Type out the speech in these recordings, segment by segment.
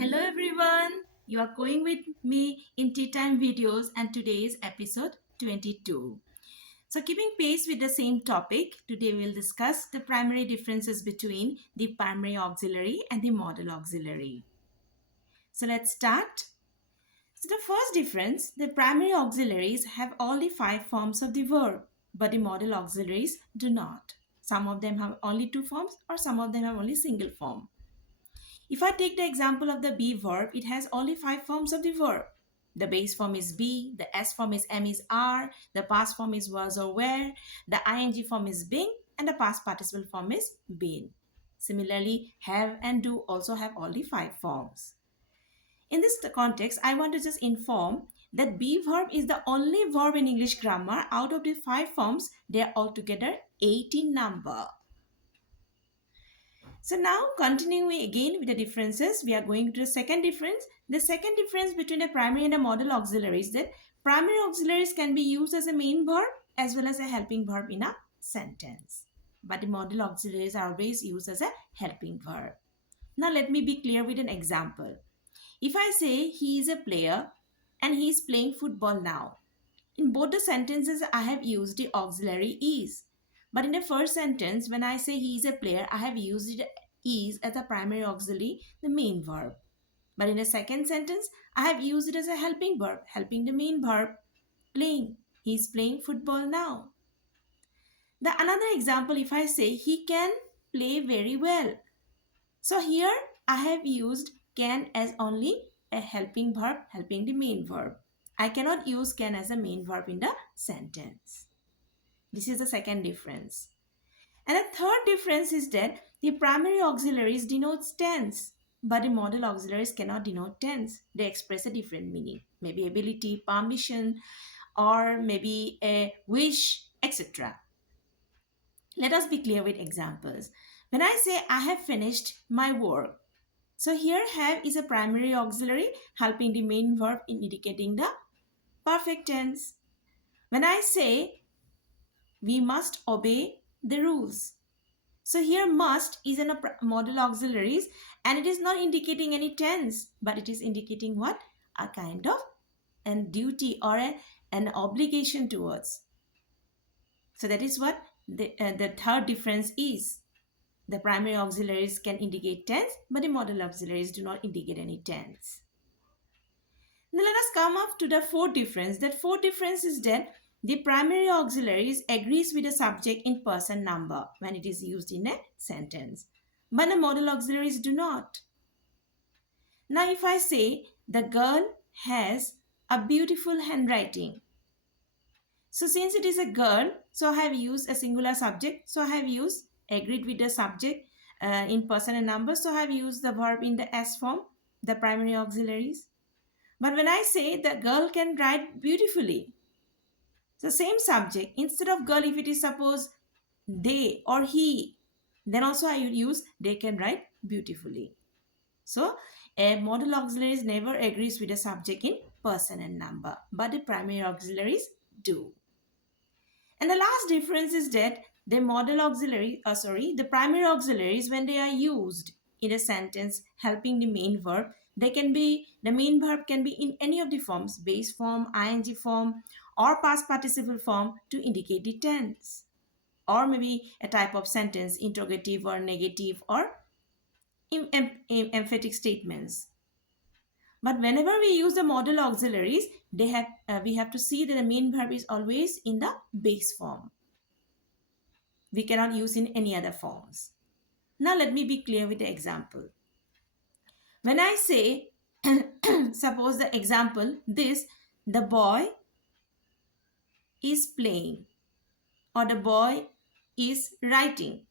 Hello everyone, you are going with me in Tea Time videos and today's episode 22. So keeping pace with the same topic, today we'll discuss the primary differences between the primary auxiliary and the modal auxiliary. So let's start. So the first difference, the primary auxiliaries have all the five forms of the verb, but the modal auxiliaries do not. Some of them have only two forms or some of them have only single form. If I take the example of the be verb, it has only five forms of the verb. The base form is be, the S form is am is are, the past form is was or were, the ing form is being, and the past participle form is been. Similarly, have and do also have all the five forms. In this context, I want to just inform that be verb is the only verb in English grammar out of the five forms. They are altogether 8 in number. So now continuing again with the differences, we are going to the second difference. The second difference between a primary and a modal auxiliary is that primary auxiliaries can be used as a main verb as well as a helping verb in a sentence. But the modal auxiliaries are always used as a helping verb. Now let me be clear with an example. If I say he is a player and he is playing football now, in both the sentences I have used the auxiliary is. But in the first sentence, when I say he is a player, I have used is as a primary auxiliary, the main verb. But in the second sentence, I have used it as a helping verb, helping the main verb, playing. He is playing football now. The another example, if I say he can play very well. So here I have used can as only a helping verb, helping the main verb. I cannot use can as a main verb in the sentence. This is the second difference. And the third difference is that the primary auxiliaries denotes tense, but the modal auxiliaries cannot denote tense. They express a different meaning, maybe ability, permission, or maybe a wish, etc. Let us be clear with examples. When I say I have finished my work, so here have is a primary auxiliary helping the main verb in indicating the perfect tense. When I say we must obey the rules, so here must is in a modal auxiliaries and it is not indicating any tense, but it is indicating what? A kind of a duty or an obligation towards. So that is what the third difference is. The primary auxiliaries can indicate tense, but the modal auxiliaries do not indicate any tense. Now let us come up to the fourth difference. That fourth difference is that the primary auxiliaries agrees with the subject in person number when it is used in a sentence, but the modal auxiliaries do not. Now if I say the girl has a beautiful handwriting. So since it is a girl, so I have used a singular subject. So I have used agreed with the subject in person and number. So I have used the verb in the S form, the primary auxiliaries. But when I say the girl can write beautifully, so same subject, instead of girl, if it is suppose they or he, then also I would use they can write beautifully. So a modal auxiliaries never agrees with the subject in person and number, but the primary auxiliaries do. And the last difference is that the the primary auxiliaries, when they are used in a sentence helping the main verb, the main verb can be in any of the forms, base form, ing form, or past participle form to indicate the tense. Or maybe a type of sentence, interrogative or negative or emphatic statements. But whenever we use the modal auxiliaries, we have to see that the main verb is always in the base form. We cannot use in any other forms. Now let me be clear with the example. When I say, suppose the example, the boy is playing or the boy is writing.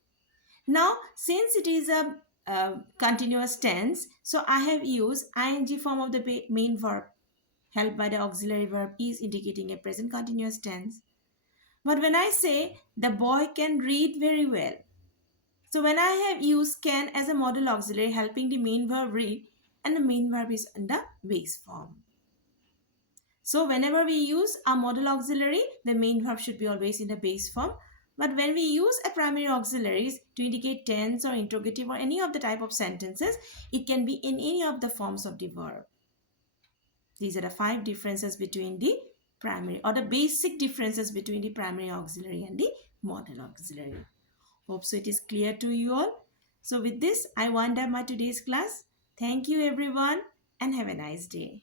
Now, since it is a continuous tense, so I have used ing form of the main verb helped by the auxiliary verb is indicating a present continuous tense. But when I say the boy can read very well, so when I have used can as a modal auxiliary helping the main verb read, and the main verb is in the base form. So whenever we use a modal auxiliary, the main verb should be always in the base form. But when we use a primary auxiliaries to indicate tense or interrogative or any of the type of sentences, it can be in any of the forms of the verb. These are the 5 differences between the primary, or the basic differences between the primary auxiliary and the modal auxiliary. Hope so it is clear to you all. So with this, I wind up my today's class. Thank you everyone and have a nice day.